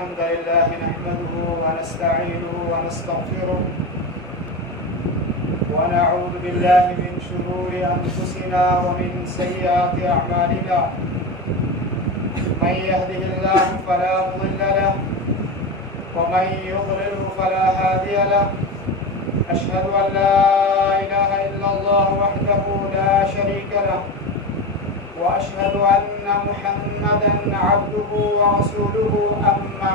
الحمد لله نحمده ونستعينه ونستغفره ونعوذ بالله من شرور أنفسنا ومن سيئات أعمالنا من يهده الله فلا مضل له ومن يضلل فلا هادي له أشهد أن لا إله إلا الله وحده لا شريك له وأشهد أن محمدا عبده ورسوله أما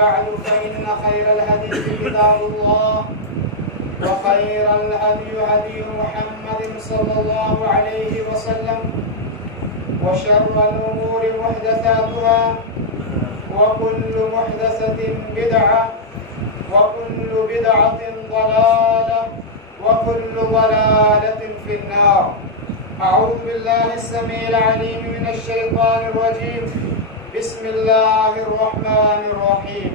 بعد فإن خير الحديث كتاب الله وخير الهدي هدي محمد صلى الله عليه وسلم وشر الأمور محدثاتها وكل محدثة بدعة وكل بدعة ضلالة وكل ضلالة في النار. أعوذ بالله السميع العليم من الشيطان الرجيم. بسم الله الرحمن الرحيم.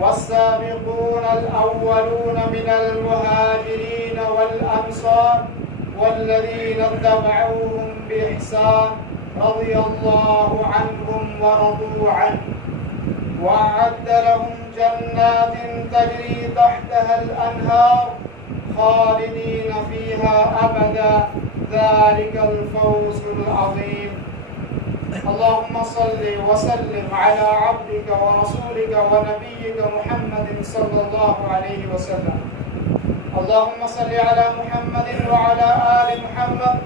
والسابقون الأولون من المهاجرين والأنصار والذين اتبعوهم بإحسان رضي الله عنهم ورضوا عنه وأعد لهم جنات تجري تحتها الأنهار خالدين فيها أبدا ذلك الفوز العظيم. اللهم صل وسلم على عبدك ورسولك ونبيك محمد صلى الله عليه وسلم. اللهم صل على محمد وعلى آل محمد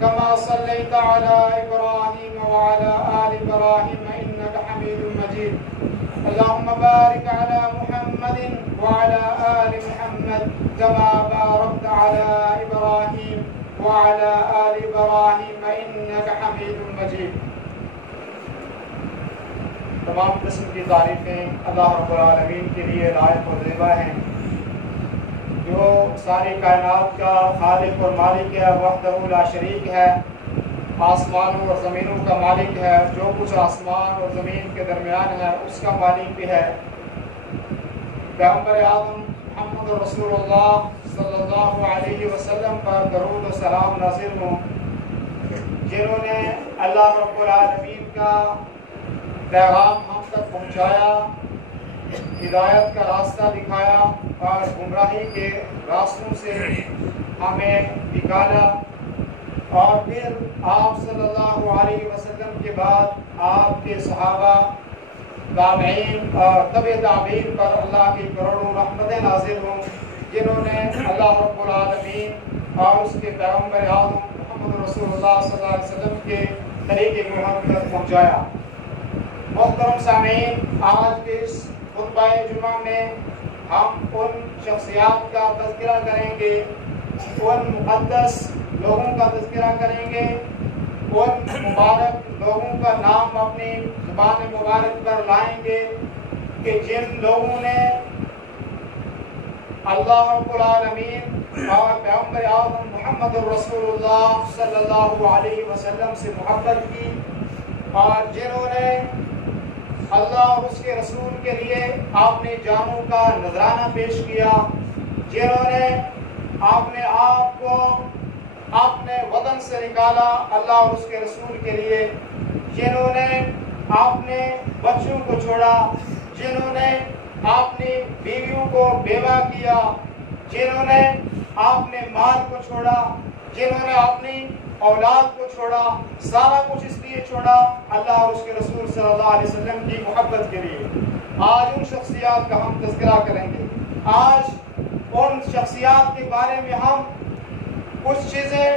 كما صليت على إبراهيم وعلى آل إبراهيم إنك حميد مجيد. اللهم بارك على محمد وعلى آل محمد كما باركت على إبراهيم وعلى آل إبراهيم إنك حميد مجيد. تمام قسم کی تعریفیں اللہ رب العالمین کے لیے لائق و زیبا ہیں، جو ساری کائنات کا خالق اور مالک ہے، وحدہ لا شریک ہے، آسمانوں اور زمینوں کا مالک ہے، جو کچھ آسمان اور زمین کے درمیان ہے اس کا مالک بھی ہے۔ پیغمبر اعظم محمد رسول اللہ صلی اللہ علیہ وسلم پر درود و سلام نازل ہوں، جنہوں نے اللہ رب العالمین کا پیغام ہم تک پہنچایا، ہدایت کا راستہ دکھایا اور گمراہی کے راستوں سے ہمیں نکالا، اور پھر آپ صلی اللہ علیہ وسلم کے بعد آپ کے صحابہ، تابعین اور تبع تابعین پر اللہ کی کروڑوں رحمتیں نازل ہوں، جنہوں نے اللہ رب العالمین اور اس کے پیغمبر اعظم محمد رسول اللہ صلی اللہ علیہ وسلم کے طریقے کو ہم تک پہنچایا۔ محترم سامعین، آج کے اس خطبہ جمعہ میں ہم ان شخصیات کا تذکرہ کریں گے، ان مقدس لوگوں کا تذکرہ کریں گے، ان مبارک لوگوں کا نام اپنی زبان مبارک پر لائیں گے کہ جن لوگوں نے اللہ رب العالمین اور پیغمبر اعظم محمد رسول اللہ صلی اللہ علیہ وسلم سے محبت کی، اور جنہوں نے اللہ اور اس کے رسول کے لیے اپنی جانوں کا نذرانہ پیش کیا، جنہوں نے اپنے آپ کو اپنے وطن سے نکالا اللہ اور اس کے رسول کے لیے، جنہوں نے اپنے بچوں کو چھوڑا، جنہوں نے اپنی بیویوں کو بیوہ کیا، جنہوں نے اپنے مال کو چھوڑا، جنہوں نے اپنی اولاد کو چھوڑا، سارا کچھ اس لیے چھوڑا اللہ اور اس کے رسول صلی اللہ علیہ وسلم کی محبت کے لیے۔ آج ان شخصیات کا ہم تذکرہ کریں گے، آج ان شخصیات کے بارے میں ہم کچھ چیزیں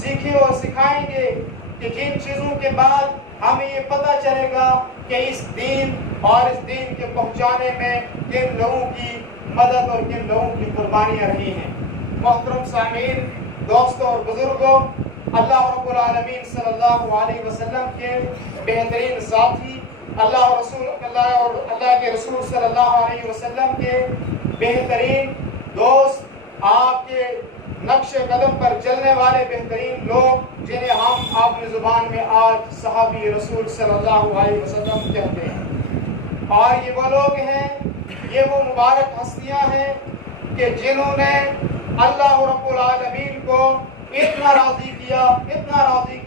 سیکھیں اور سکھائیں گے کہ جن چیزوں کے بعد ہمیں یہ پتہ چلے گا کہ اس دین اور اس دین کے پہنچانے میں کن لوگوں کی مدد اور کن لوگوں کی قربانیاں رہی ہیں۔ محترم سامعین، دوستوں اور بزرگوں، اللہ رب العالمین صلی اللہ علیہ وسلم کے بہترین ساتھی، اللہ کے رسول صلی اللہ علیہ وسلم کے بہترین دوست، آپ کے نقش قدم پر چلنے والے بہترین لوگ، جنہیں ہم اپنی زبان میں آج صحابی رسول صلی اللہ علیہ وسلم کہتے ہیں۔ اور یہ وہ لوگ ہیں، یہ وہ مبارک ہستیاں ہیں کہ جنہوں نے اللہ رب العالمین کو اتنا راضی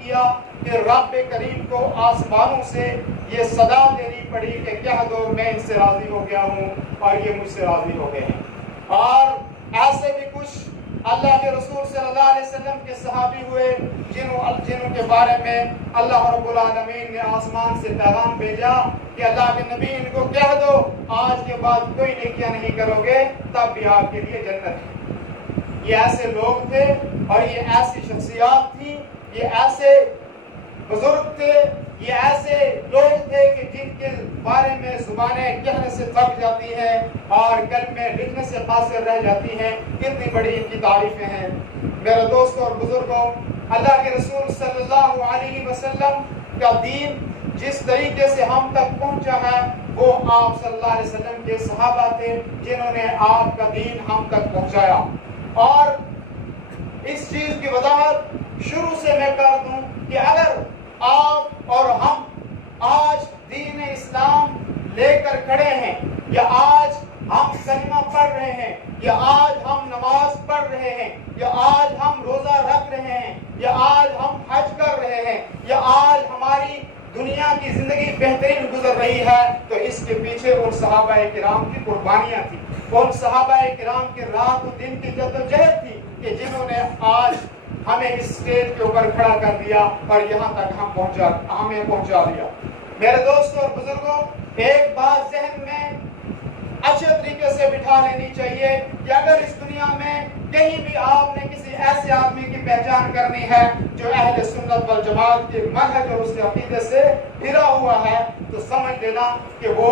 کیا کہ رب کریم کو آسمانوں سے یہ صدا دینی پڑی کہ کہہ دو میں ان سے راضی ہو گیا ہوں اور یہ مجھ سے راضی ہو گئے ہیں۔ اور ایسے بھی کچھ اللہ کے رسول صلی اللہ علیہ وسلم کے صحابی ہوئے جنہوں کے بارے میں اللہ رب العالمین نے آسمان سے پیغام بھیجا کہ اللہ کے نبی ان کو کہہ دو آج کے بعد کوئی نیکیاں نہیں کرو گے تب بھی آپ کے لیے جنت ہے۔ یہ ایسے لوگ تھے اور یہ ایسی شخصیات تھی، یہ ایسے بزرگ تھے، یہ ایسے لوگ تھے کہ جن کے بارے میں زبانیں کہنے سے تھک جاتی ہیں اور کلمے لکھنے سے قاصر رہ جاتی ہیں، کتنی بڑی ان کی تعریفیں ہیں۔ میرے دوستوں اور بزرگوں، اللہ کے رسول صلی اللہ علیہ وسلم کا دین جس طریقے سے ہم تک پہنچا ہے وہ آپ صلی اللہ علیہ وسلم کے صحابہ تھے جنہوں نے آپ کا دین ہم تک پہنچایا۔ اور اس چیز کی وضاحت شروع سے میں کر دوں کہ اگر آپ اور ہم آج دین اسلام لے کر کھڑے ہیں، یا آج ہم کلمہ پڑھ رہے ہیں، یا آج ہم نماز پڑھ رہے ہیں، یا آج ہم روزہ رکھ رہے ہیں، یا آج ہم حج کر رہے ہیں، یا آج ہماری دنیا کی زندگی بہترین گزر رہی ہے، تو اس کے پیچھے ان صحابہ کرام کی قربانیاں تھیں، ان صحابہ کرام کے رات و دن کی جدوجہد تھی کہ جنہوں نے آج ہمیں اس اسٹیج کے اوپر کھڑا کر دیا اور یہاں تک ہمیں پہنچا دیا۔ میرے دوستوں اور بزرگوں، ایک بات ذہن میں اچھے طریقے سے بٹھا لینی چاہیے کہ اگر اس دنیا میں کہیں بھی آپ نے کسی ایسے آدمی کی پہچان کرنی ہے جو اہل سنت والجماعت کے منہج اور اس کے عقیدے سے گھرا ہوا ہے، تو سمجھ لینا کہ وہ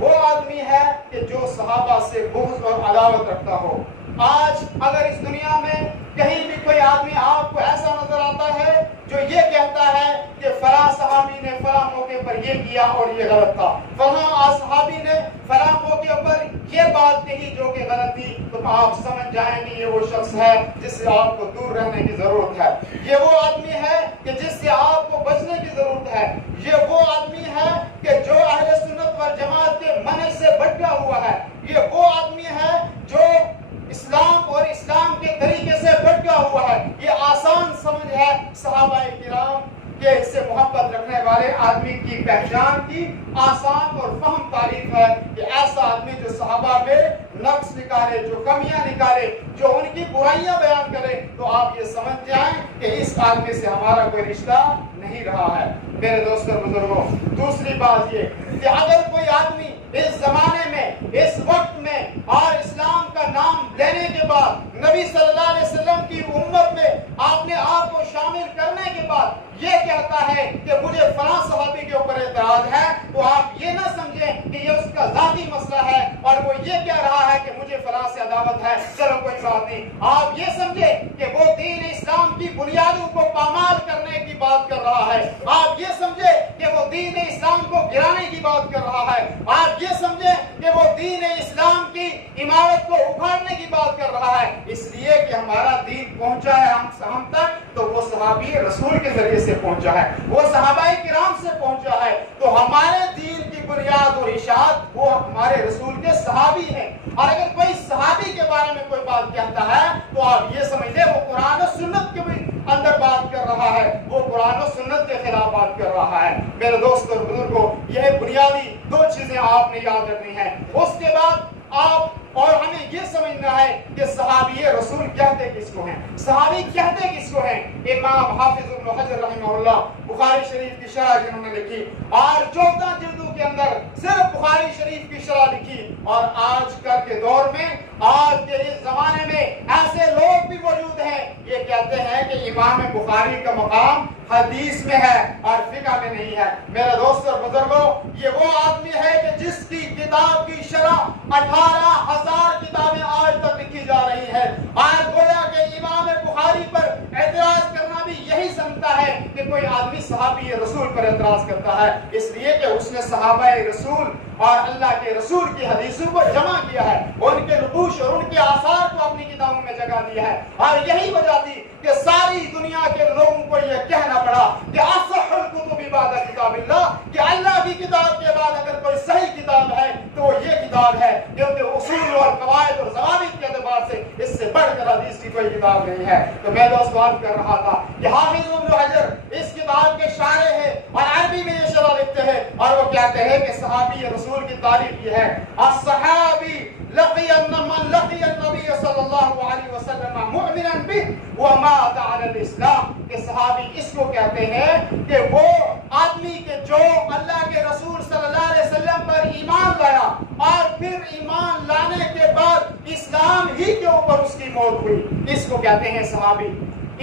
آدمی ہے کہ جو صحابہ سے بغض اور عداوت رکھتا ہو۔ آج اگر اس دنیا میں کہیں بھی کوئی آدمی آپ کو ایسا نظر آتا ہے جو یہ کہتا ہے کہ فلاں صحابی نے فلاں موقع پر یہ کیا اور یہ غلط تھا، فلاں صحابی نے فلاں موقع پر یہ بات کہی جو کہ غلط تھی، تو آپ سمجھ جائیں گے یہ وہ شخص ہے جس سے آپ کو دور رہنے کی ضرورت ہے، یہ وہ آدمی ہے کہ جس سے آپ کو بچنے کی ضرورت ہے، یہ وہ آدمی ہے کہ جو اہل سنت والجماعت کے منہج سے بھٹکا ہوا ہے، یہ وہ آدمی ہے جو اسلام اور اسلام کے طریقے سے بھٹکا ہوا ہے۔ یہ آسان سمجھ ہے صحابہ کرام کے سے محبت رکھنے والے آدمی کی پہچان کی آسان اور فہم تعریف ہے کہ ایسا آدمی جو صحابہ میں نقص نکالے، جو کمیاں نکالے، جو ان کی برائیاں بیان کرے، تو آپ یہ سمجھ جائیں کہ اس آدمی سے ہمارا کوئی رشتہ نہیں رہا ہے۔ میرے دوستوں اور بزرگوں، دوسری بات یہ کہ اگر کوئی آدمی اس زمانے میں، اس وقت میں اور اسلام کا نام لینے کے بعد نبی صلی اللہ علیہ وسلم کی امت میں اپنے آپ کو شامل کرنے کے بعد یہ کہتا ہے کہ مجھے فلاں صحابی کے اوپر اعتراض ہے، تو آپ یہ نہ سمجھیں کہ یہ اس کا ذاتی مسئلہ ہے اور وہ یہ کہہ رہا ہے کہ مجھے فلاں سے عداوت ہے، چلو کوئی بات نہیں۔ آپ یہ سمجھیں کہ وہ دین اسلام کی بنیادوں کو پامال کرنے کی بات کر رہا ہے، آپ یہ سمجھیں کہ وہ دین اسلام کو گرانے کی بات کر رہا ہے، آپ یہ سمجھیں کہ وہ دین اسلام کی عمارت کو اکھاڑنے کی بات کر رہا ہے، اس لیے کہ ہمارا دین پہنچا ہے ہم تک تو وہ صحابی رسول کے ذریعے سے پہنچا ہے، وہ صحابہ کرام سے پہنچا ہے، تو ہمارے دین کی بنیاد اور اشاعت وہ ہمارے رسول کے صحابی ہیں۔ اور اگر کوئی صحابی کے بارے میں کوئی بات کہتا ہے تو آپ یہ سمجھ لیں وہ قرآن و سنت کے بھی اندر بات کر رہا ہے، وہ قرآن و سنت کے خلاف بات کر رہا ہے۔ میرے دوستوں اور بزرگوں، یہ بنیادی دو چیزیں آپ نے یاد رکھنی ہیں۔ اس کے بعد آپ اور ہمیں یہ سمجھنا ہے کہ صحابی رسول کہتے کس کو ہیں، صحابی کہتے کس کو ہیں۔ امام حافظ ابن حجر رحمہ اللہ بخاری شریف کی شرح جنہوں نے لکھی اور 14 جلدوں کے اندر صرف بخاری شریف کی شرح لکھی، اور آج کل کے دور میں، آج کے اس زمانے میں ایسے لوگ بھی موجود ہیں یہ کہتے ہیں کہ امام بخاری کا مقام حدیث میں ہے اور فقہ میں نہیں ہے۔ میرے دوستوں اور بزرگوں، یہ وہ آدمی ہے کہ جس کی کتاب کی شرح 18,000 کتابیں آج تک لکھی جا رہی ہے، آج گویا کہ امام بخاری پر اعتراض کرنا بھی یہی سمجھتا ہے کہ کوئی آدمی صحابی رسول پر اعتراض کرتا ہے، اس لیے کہ اس نے صحابہ رسول اور اللہ کے رسول کی حدیثوں کو جمع کیا ہے، ان کے نقوش اور ان کے آثار کو اپنی کتابوں میں جگہ دی ہے، اور یہی وجہ تھی کہ ساری دنیا کے لوگوں کو یہ کہنا پڑا کہ اصح الکتب بعد کتاب اللہ، کہ اللہ کی کتاب کے بعد اگر کوئی صحیح کتاب ہے تو وہ یہ کتاب ہے، کیونکہ اصول اور قواعد اور ضوابط کے اعتبار سے اس سے بڑھ کر حدیث کی کوئی کتاب نہیں ہے. تو میں دوست بات کر رہا تھا کہ حافظ ابن حجر اس کتاب کے شارح ہیں اور عربی میں یہ شرح لکھتے ہیں اور وہ کہتے ہیں کہ صحابی رسول کی تعریف یہ ہے الصحابی لقي من لقي النبي صلی اللہ علیہ وسلم مؤمنا به ومات على الاسلام. کہ صحابی اس کو کہتے ہیں کہ وہ آدمی کے جو اللہ کے رسول صلی اللہ علیہ وسلم پر ایمان لایا اور پھر ایمان لانے کے بعد اسلام ہی کے اوپر اس کی موت ہوئی, اس کو کہتے ہیں صحابی.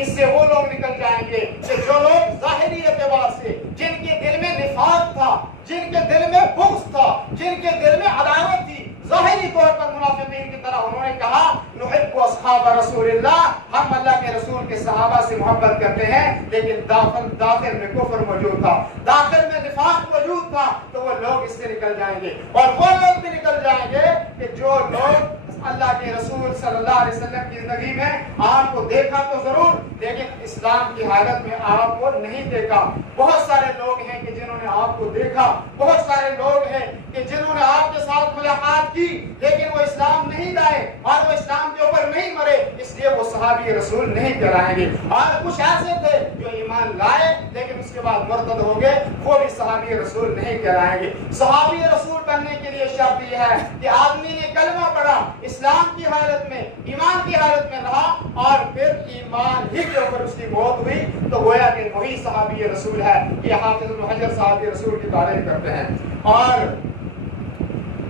اس سے وہ لوگ نکل جائیں گے کہ جو لوگ ظاہری اعتبار سے جن کے دل میں نفاق تھا, جن کے دل میں بغض تھا, جن کے دل میں عداوت تھی, ظاہری طور پر منافقین کی طرح انہوں نے کہا نحب اصحاب رسول اللہ, ہم اللہ کے رسول کے صحابہ سے محبت کرتے ہیں, لیکن داخل میں کفر موجود تھا, داخل میں نفاق موجود تھا, تو وہ لوگ اس سے نکل جائیں گے. اور وہ لوگ بھی نکل جائیں گے کہ جو لوگ اللہ کے رسول صلی اللہ علیہ وسلم کی زندگی میں آپ کو دیکھا تو ضرور, لیکن اسلام کی حالت میں آپ کو نہیں دیکھا. بہت سارے لوگ ہیں کہ جنہوں نے آپ کو دیکھا, بہت سارے لوگ ہیں کہ جنہوں نے آپ کے ساتھ ملاقات کی, لیکن وہ اسلام نہیں لائے اور وہ اسلام کے اوپر نہیں مرے, اس لیے وہ صحابی رسول نہیں کہلائیں گے. اور کچھ ایسے تھے جو ایمان لائے لیکن اس کے بعد مرتد ہو گئے, وہ بھی صحابی رسول نہیں کہلائیں گے. صحابی رسول بننے کے لیے شرط یہ ہے کہ آدمی نے کلمہ پڑھا, اسلام کی حالت میں, ایمان کی حالت میں رہا اور پھر ایمان ہی کے اوپر اس کی موت ہوئی, تو گویا کہ وہی صحابی رسول ہے. یہ حافظ ابن حجر صحابی رسول کی تعریف کرتے ہیں. اور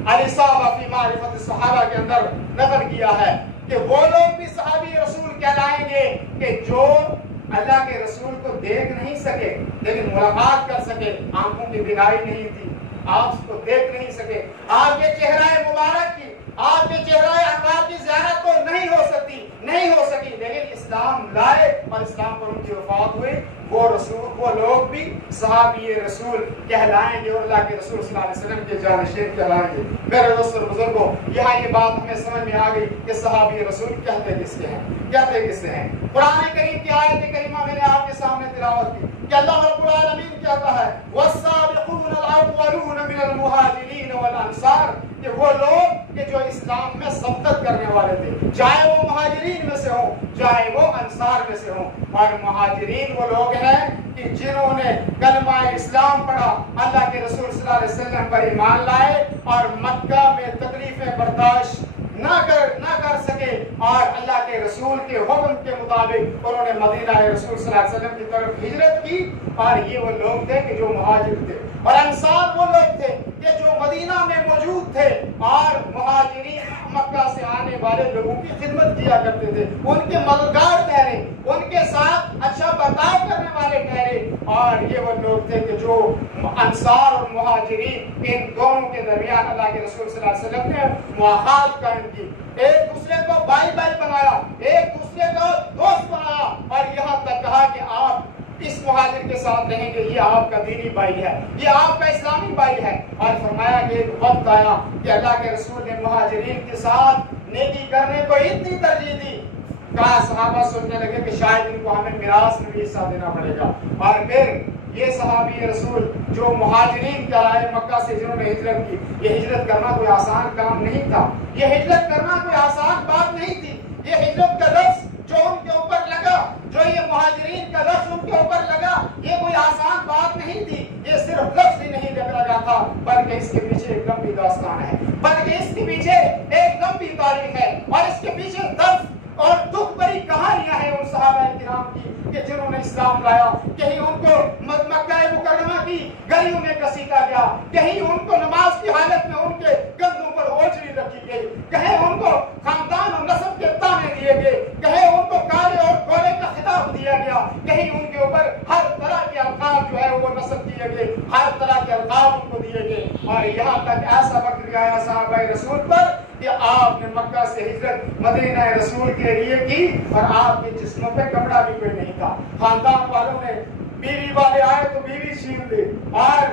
الصحابہ فی معرفت الصحابہ کے اندر نقل کیا ہے کہ وہ لوگ بھی صحابی رسول کہلائیں گے کہ جو اللہ کے رسول کو دیکھ نہیں سکے لیکن ملاقات کر سکے. آنکھوں کی بینائی نہیں تھی, آپ اس کو دیکھ نہیں سکے, آپ کے چہرہ مبارک کی, آپ کے چہرہ اقدار کی زیارت تو نہیں ہو سکی, لیکن اسلام لائے اور اسلام پر ان کی وفات ہوئی. وہ لوگ بھی صحابی رسول کہلائیں گے اور اللہ کے رسول صلی اللہ علیہ وسلم کے جانشین کہلائیں گے. میرے دوستوں بزرگوں, یہاں یہ بات ہمیں سمجھ میں آ گئی کہ صحابی رسول کہتے کس کے ہیں, کہتے کس سے ہیں. قرآن کریم کی آیت کریمہ میں نے آپ کے سامنے تلاوت کی کہ اللہ رب العالمین کہتا ہے والسابقون الاولون من المہاجرین والانصار, کہ وہ لوگ کہ جو اسلام میں سبقت کرنے والے تھے, چاہے وہ مہاجرین میں سے ہوں چاہے وہ انصار میں سے ہوں. اور مہاجرین وہ لوگ ہیں کہ جنہوں نے کلمہ اسلام پڑھا, اللہ کے رسول صلی اللہ علیہ وسلم پر ایمان لائے اور مکہ میں تکلیفیں برداشت نہ کر سکے اور اللہ کے رسول کے حکم کے مطابق انہوں نے مدینہ رسول صلی اللہ علیہ وسلم کی طرف ہجرت کی. اور یہ وہ لوگ تھے کہ جو مہاجر تھے, اور انصار وہ لوگ تھے کہ جو مدینہ میں موجود تھے اور مہاجرین مکہ سے آنے والے لوگوں کی خدمت کیا کرتے تھے, ان کے مددگار ٹھہرے, ان کے ساتھ اچھا برتاؤ کرنے والے ٹھہرے. اور یہ وہ لوگ تھے کہ جو انصار اور مہاجرین ان دونوں کے درمیان اللہ کے رسول صلی اللہ علیہ وسلم نے مواخات قائم کی, ایک دوسرے کو بھائی بنایا, ایک دوسرے کو دوست بنایا, اور یہاں تک کہا کہ آپ اس مہاجر کے ساتھ رہیں گے, یہ آپ کا دینی بھائی ہے, یہ آپ کا اسلامی بھائی ہے. اور فرمایا کہ ایک وقت آیا کہ اللہ کے رسول نے مہاجرین کے ساتھ نیکی کرنے کو اتنی ترجیح دی, کہا صحابہ سوچنے لگے کہ شاید ان کو ہمیں میراث میں بھی حصہ دینا پڑے گا. اور پھر یہ صحابی رسول جو مہاجرین کہلائے مکہ سے جنہوں نے ہجرت کی, یہ ہجرت کرنا کوئی آسان کام نہیں تھا, یہ ہجرت کرنا کوئی آسان بات نہیں تھی. یہ ہجرت کا لفظ جو ان کے اوپر لگا, جو یہ مہاجرین کا لفظ ان کے اوپر لگا, یہ کوئی آسان بات نہیں تھی. یہ صرف لفظ ہی نہیں لگا تھا بلکہ اس کے پیچھے ایک لمبی داستان ہے, بلکہ اس کے پیچھے ایک لمبی تاریخ ہے, اور اس کے پیچھے درد اور دکھ بھری کہانیاں ہیں ان صحابہ کرام کی کہ جنہوں نے اسلام لایا. کہیں ان کو مکہ مکرمہ کی گلیوں میں گھسیٹا گیا, کہیں ان کو نماز کی حالت میں ان کے کندھوں پر اوجری رکھی گئی, کہیں ان کو خاندان اور نسب کے تانے دیے گئے, کہیں ان کو کالے اور گورے کا خطاب دیا گیا, کہیں ان کے اوپر ہر طرح کے القاب جو ہے وہ نسب دیے گئے, ہر طرح کے القاب ان کو دیے گئے. اور یہاں تک ایسا وقت بھی آیا صحابہ رسول پر کہ آپ نے مکہ سے ہجرت مدینہ رسول کے لیے کی اور آپ کے جسموں پہ کپڑا بھی کوئی نہیں تھا. خاندان والوں نے, بیوی والے آئے تو بیوی چھین لی, اور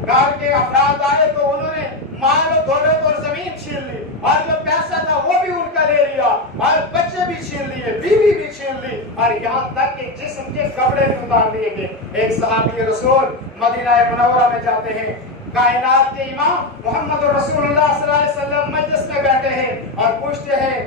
گھر کے افراد آئے تو انہوں نے مال و دولت اور زمین چھین لی, اور جو پیسہ تھا وہ بھی ان کا لے لیا, اور بچے بھی چھین لیے, بیوی بھی چھین لی, اور یہاں تک کہ جسم کے کپڑے بھی اتار دیے گئے. ایک صحابی رسول مدینہ منورہ میں جاتے ہیں, کائنات کے امام محمد رسول اللہ صلی اللہ علیہ وسلم مجلس میں بیٹھے ہیں اور پوچھتے ہیں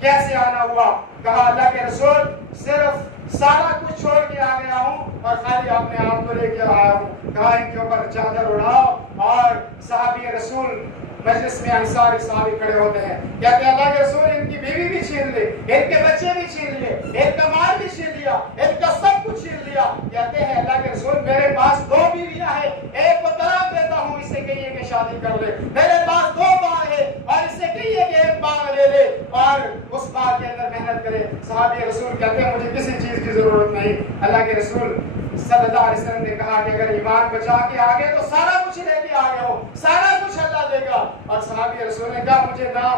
کیسے آنا ہوا؟ کہا اللہ کے رسول صرف سارا کچھ چھوڑ کے آ گیا ہوں اور خالی اپنے آپ کو لے کے آیا ہوں۔ کہا ان کے اوپر چادر اڑاؤ، اور صحابی رسول مجلس میں انصاری صحابی کھڑے ہوتے ہیں، کہتے ہیں اللہ کے رسول ان کی بیوی بھی چھین لے، ان کے بچے بھی چھین لیے، ان کا مال بھی چھین لیا، ان کا سب کچھ چھین لیا۔ کہتے ہیں اللہ کے رسول میرے پاس 2 بیویاں ہیں، ایک کو طلاق دیتا ہوں، اس سے کہیے کہ شادی کر لے۔ میرے پاس 2 باغ ہے اور اس سے کہیے کہ ایک باغ لے لے اور اس باغ کے اندر محنت کرے۔ صحابی رسول کہتے ہیں مجھے کسی چیز کی ضرورت نہیں۔ اللہ کے رسول صلی اللہ علیہ وسلم نے کہا کہ اگر ایمان بچا کے آگے تو سارا کچھ لے کے آگے ہو، سارا کچھ اللہ دے گا۔ اور صحابی رسول نے کہا مجھے نہ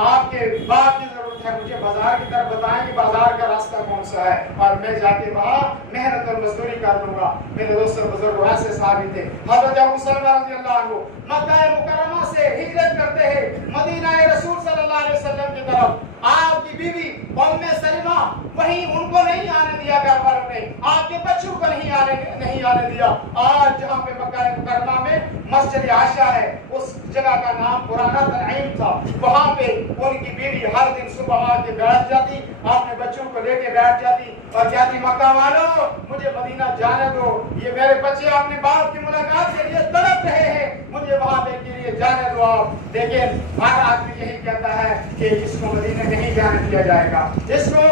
آپ کے باغ کی ضرورت ہے، مجھے بازار کی طرف بتائیں کہ بازار کا راستہ کون سا ہے اور میں جا کے وہاں محنت اور مزدوری کر لوں گا۔ میرے دوست اور بزرگ ایسے صحابی تھے۔ حضرت ابو سلمہ رضی اللہ عنہ مکہ مکرمہ سے ہجرت کرتے ہیں مدینہ رسول صلی اللہ علیہ وسلم کی طرف۔ آپ کی بیوی ام سلمہ وہیں ان کو نہیں آنے دیا، گھر والوں نے آپ کے بچوں کو نہیں آنے دیا۔ آج جہاں پہ مکہ مکرمہ میں مسجد عائشہ ہے، اس جگہ کا نام پرانا تنعیم تھا، وہاں پہ ان کی بیوی ہر دن صبح آ کے بیٹھ جاتی، اپنے بچوں کو لے کے بیٹھ جاتی اور کہتی مکہ والوں مجھے مدینہ جانے دو، یہ میرے بچے اپنے باپ کی ملاقات کے لیے تڑپ رہے ہیں، مجھے وہاں پہ کے لیے جانے دو آپ۔ لیکن ہر آدمی یہی کہتا ہے کہ اس کو مدینہ نہیں جانے دیا جائے گا، اس کو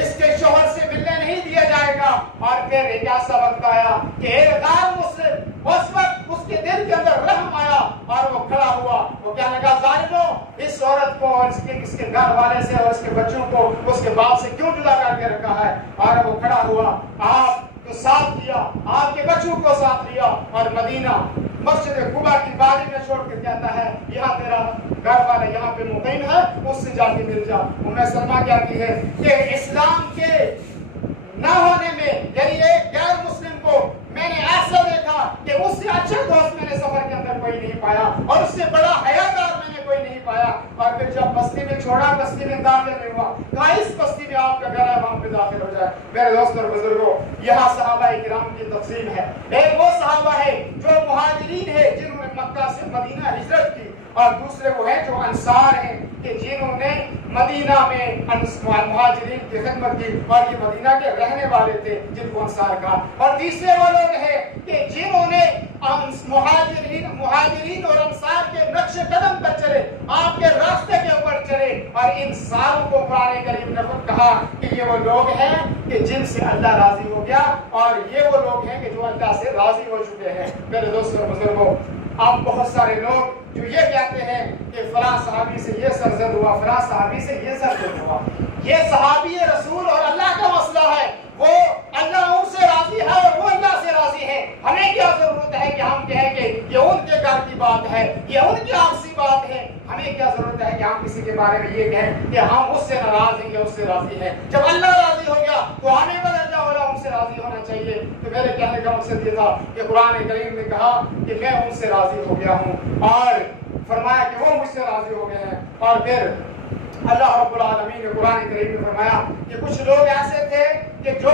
اس کے شوہر سے ملنے نہیں دیا جائے گا۔ اور پھر ایک ایسا وقت آیا کہ ایک غیر مسلم، اس وقت اس کے دل کے اندر رحم آیا اور وہ کھڑا ہوا، وہ کہنے لگا ظالموں اس عورت کو اور اس کے گھر والے سے اور اس کے بچوں کو اس کے باپ سے کیوں جدا کر کے رکھا ہے؟ اور وہ کھڑا ہوا، آپ کو ساتھ لیا، آپ کے بچوں کو ساتھ لیا اور مدینہ مسجد قباء کی باری میں چھوڑ کے کہتا ہے یہاں تیرا گھر والا یہاں پہ مقیم ہے، اس سے جا کے مل جا۔ ام سلمہ کہتی ہے کہ اسلام کے نہ ہونے میں یعنی ایک غیر مسلم کو میں نے ایسا دیکھا کہ اس سے اچھا دوست میں نے سفر کے اندر کوئی نہیں پایا اور اس سے بڑا حیادار میں نے کوئی نہیں پایا۔ اور پھر جب بستی میں چھوڑا، بستی میں داخل نہیں ہوا، کہا اس بستی میں آپ کا گھر ہے وہاں پہ داخل ہو جائے۔ میرے دوست اور بزرگوں یہاں صحابہ کرام کی تقسیم ہے۔ ایک وہ صحابہ ہے جو مہاجرین ہے جنہوں نے مکہ سے مدینہ ہجرت کی، اور دوسرے وہ ہیں جو انصار ہیں کہ جنہوں نے مدینہ میں مہاجرین کی خدمت کی اور یہ مدینہ کے رہنے والے تھے جن کو انصار کہا۔ اور تیسرے وہ لوگ ہیں کہ جنہوں نے مہاجرین اور انصار کے نقش قدم پر چلے، آپ کے راستے کے اوپر چلے، اور ان ساروں کو قرآن کریم نے کہا کہ یہ وہ لوگ ہیں کہ جن سے اللہ راضی ہو گیا اور یہ وہ لوگ ہیں کہ جو اللہ سے راضی ہو چکے ہیں۔ میرے دوستوں اور بزرگوں اب بہت سارے لوگ جو یہ کہتے ہیں کہ فلاں صحابی سے یہ سرزد ہوا، فلاں صحابی سے یہ سرزد ہوا، یہ صحابی رسول اور اللہ کا مسئلہ ہے، وہ اللہ ان سے راضی ہے اور وہ اللہ سے راضی ہے۔ ہمیں کیا ضرورت ہے کہ ہم کہیں کہ یہ ان کے گھر کی بات ہے، یہ ان کی آپسی بات ہے؟ ہمیں کیا ضرورت ہے کہ ہم کسی کے بارے میں یہ کہیں کہ ہم اس سے ناراض ہیں یا اس سے راضی ہیں؟ جب اللہ راضی ہو گیا تو ہمیں بدل جاؤ ان سے راضی ہونا چاہیے۔ تو میرے کہنے کا مقصد یہ تھا کہ قرآن کریم نے کہا کہ میں ان سے راضی ہو گیا ہوں، اور فرمایا کہ وہ مجھ سے راضی ہو گئے ہیں۔ اور پھر اللہ رب العالمین نے قرآن کریم میں فرمایا کہ کچھ لوگ ایسے تھے کہ جو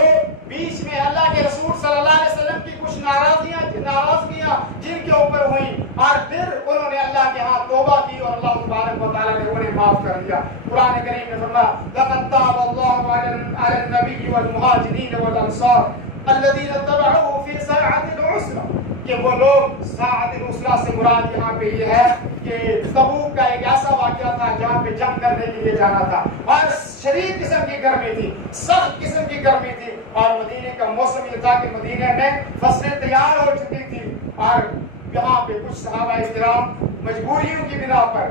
بیچ میں اللہ کے رسول صلی اللہ علیہ وسلم کی کچھ ناراضگیاں جن کے اوپر ہوئی، اور پھر انہوں نے اللہ کے ہاں توبہ کی اور اللہ تبارک و تعالیٰ نے انہیں معاف کر دیا۔ قرآن کریم نے فرمایا لقد تاب اللہ علی النبی والمہاجرین والانصار الذین اتبعوه فی ساعۃ العسرہ، کہ وہ لوگ ساعۃ العسرہ سے مراد یہاں پہ یہ ہے کہ تبوک کا ایک ایسا واقعہ تھا جہاں پہ جنگ کرنے کے لیے جانا تھا اور شدید قسم کی گرمی تھی، سخت قسم کی گرمی تھی، اور مدینے کا موسم یہ تھا کہ مدینے میں فصلیں تیار ہو چکی تھی، اور یہاں پہ کچھ صحابہ کرام مجبوریوں کی بنا پر،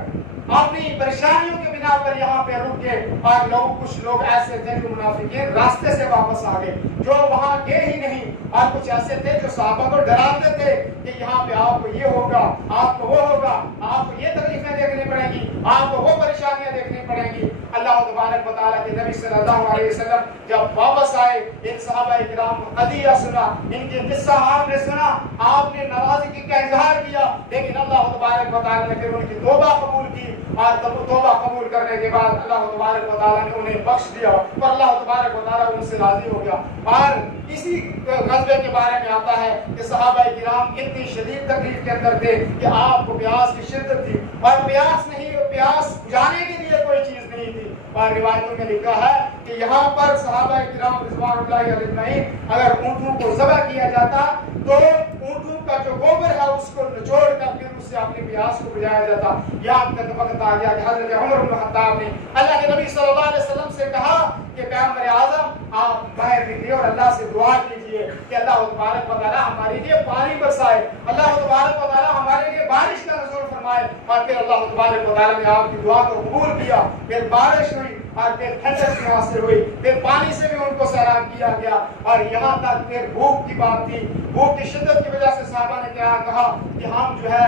اپنی پریشانیوں کی بنا پر یہاں پہ رک گئے، اور کچھ لوگ ایسے تھے جو منافقین راستے سے واپس آ گئے، جو وہاں گئے ہی نہیں، اور کچھ ایسے تھے جو صحابہ کو ڈراتے تھے کہ یہاں پہ آپ کو یہ ہوگا، آپ کو وہ ہوگا، آپ کو یہ تکلیفیں دیکھنی پڑیں گی، آپ کو وہ پریشانیاں دیکھنی پڑیں گی۔ اللہ تبارک و تعالیٰ کے نبی صلی اللہ علیہ وسلم جب واپس آئے، ان صحابہ کرام کو قضیہ سنا، ان کے قصہ آپ نے سنا، آپ نے ناراضگی کا اظہار کیا، لیکن اللہ تبارک و تعالیٰ نے پھر ان کی توبہ قبول کی اور توبہ قبول کرنے کے بعد اللہ تبارک و تعالیٰ نے انہیں بخش دیا اور اللہ تبارک و تعالیٰ ان سے راضی ہو گیا. اور اسی غزوے کے بارے میں آتا ہے کہ صحابہ کرام اتنی شدید تکلیف کے اندر تھے کہ آپ کو پیاس کی شدت تھی اور پیاس بجھانے کے لیے کوئی چیز نہیں تھی. اور روایتوں میں لکھا ہے کہ یہاں پر صحابہ کرام رضوان اللہ علیہ اجمعین اگر اونٹوں کو ذبح کیا جاتا تو اونٹوں کا جو گوبر ہے اس کو نچوڑ کر پھر اس سے اپنی پیاس کو بجھایا جاتا. یہاں تک وقت آ گیا کہ حضرت عمر بن خطاب نے اللہ کے نبی صلی اللہ علیہ وسلم سے کہا کہ پیغمبر اعظم آپ باہر نکلیے اور اللہ سے دعا کیجیے کہ اللہ تبارک و تعالیٰ ہمارے لیے پانی برسائے, اللہ تبارک و تعالیٰ ہمارے لیے بارش کا نزول فرمائے. اور پھر اللہ تبارک و تعالیٰ نے آپ کی دعا کو قبول کیا, پھر بارش ہوئی اور پھر ٹھنڈک بھی حاصل ہوئی, پھر پانی سے بھی ان کو سیراب کیا گیا. اور یہاں تک پھر بھوک کی بات تھی, بھوک کی شدت کی وجہ سے صحابہ نے کیا کہا کہ ہم جو ہے